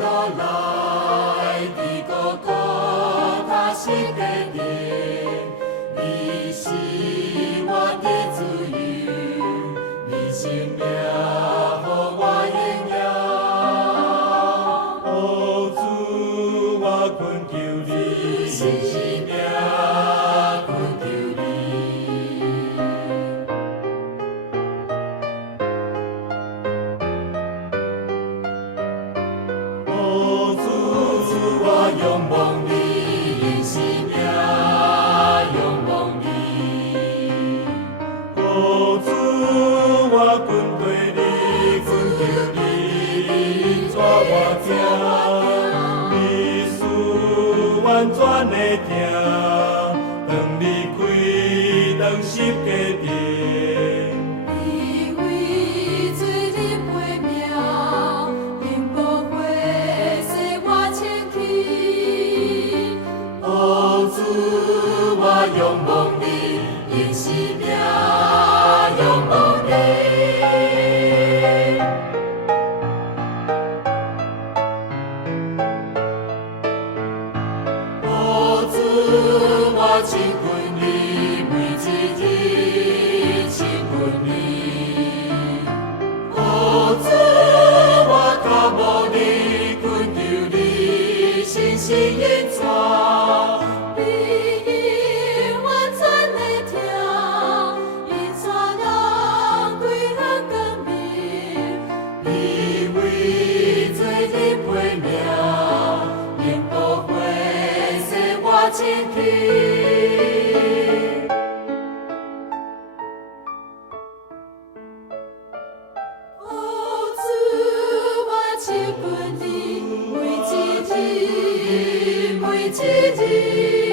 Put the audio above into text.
落来，你哥哥他是家庭，你是我的自由，你生命予我荣耀。哦，主，我恳求你，生命恳求你。哦，主，我仰望你，生命仰望你。哦，主，我恳对你，恳求你，抓我听，你使完全的听，当离开，当失家庭。你为罪人赔命，因宝血洗我清气。哦，主，我仰望你，用生命仰望你。哦，主，我亲近你，每一日亲近你。哦，主，我渴慕你，恳求你，信心引带。你已完全的听，因全人归向光明。你为罪人赔命，因宝血洗我清气。哦，主，我亲近你，每一日，每一日。